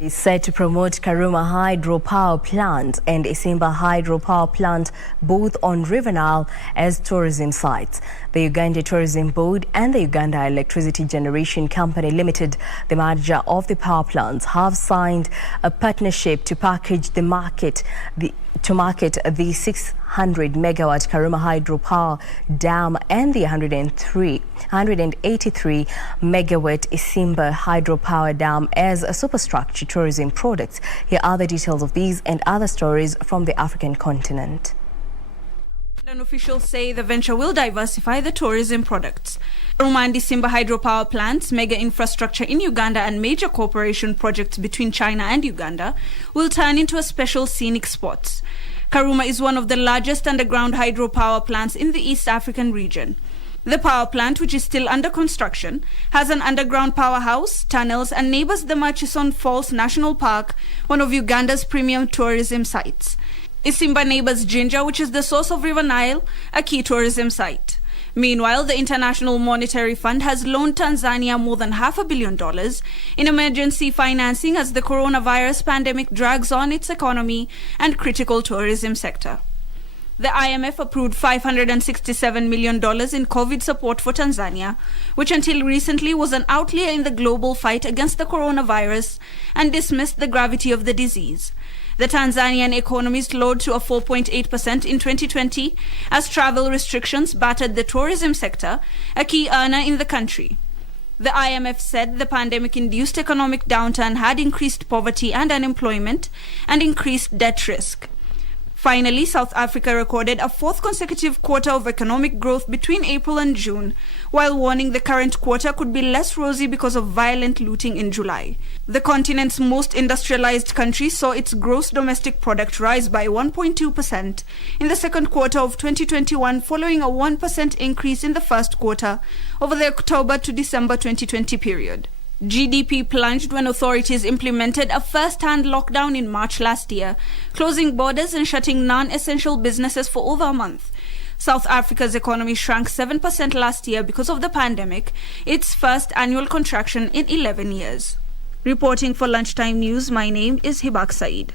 Is set to promote Karuma Hydro Power Plant and Isimba Hydro Power Plant, both on River Nile, as tourism sites. The Uganda Tourism Board and the Uganda Electricity Generation Company Limited, the manager of the power plants, have signed a partnership to market the 600 megawatt Karuma Hydro Power Dam and the 183 megawatt Isimba Hydro Power Dam as a superstructure tourism projects. Here are the details of these and other stories from the African continent. Officials say the venture will diversify the tourism products. Karuma and Isimba Hydro Power Plants, mega infrastructure in Uganda and major cooperation projects between China and Uganda, will turn into a special scenic spots. Karuma is one of the largest underground hydro power plants in the East African region. The power plant, which is still under construction, has an underground powerhouse, tunnels, and neighbors the Murchison Falls National Park, one of Uganda's premium tourism sites. Isimba neighbors Jinja, which is the source of River Nile, a key tourism site. Meanwhile, the International Monetary Fund has loaned Tanzania more than $500 million in emergency financing as the coronavirus pandemic drags on its economy and critical tourism sector. The IMF approved $567 million in COVID support for Tanzania, which until recently was an outlier in the global fight against the coronavirus, and dismissed the gravity of the disease. The Tanzanian economy slowed to a 4.8% in 2020 as travel restrictions battered the tourism sector, a key earner in the country. The IMF said the pandemic-induced economic downturn had increased poverty and unemployment and increased debt risk. Finally, South Africa recorded a fourth consecutive quarter of economic growth between April and June, while warning the current quarter could be less rosy because of violent looting in July. The continent's most industrialized country saw its gross domestic product rise by 1.2% in the second quarter of 2021, following a 1% increase in the first quarter over the October to December 2020 period. GDP plunged when authorities implemented a first-hand lockdown in March last year, closing borders and shutting non-essential businesses for over a month. South Africa's economy shrank 7% last year because of the pandemic, its first annual contraction in 11 years. Reporting for Lunchtime News, my name is Hibak Saeed.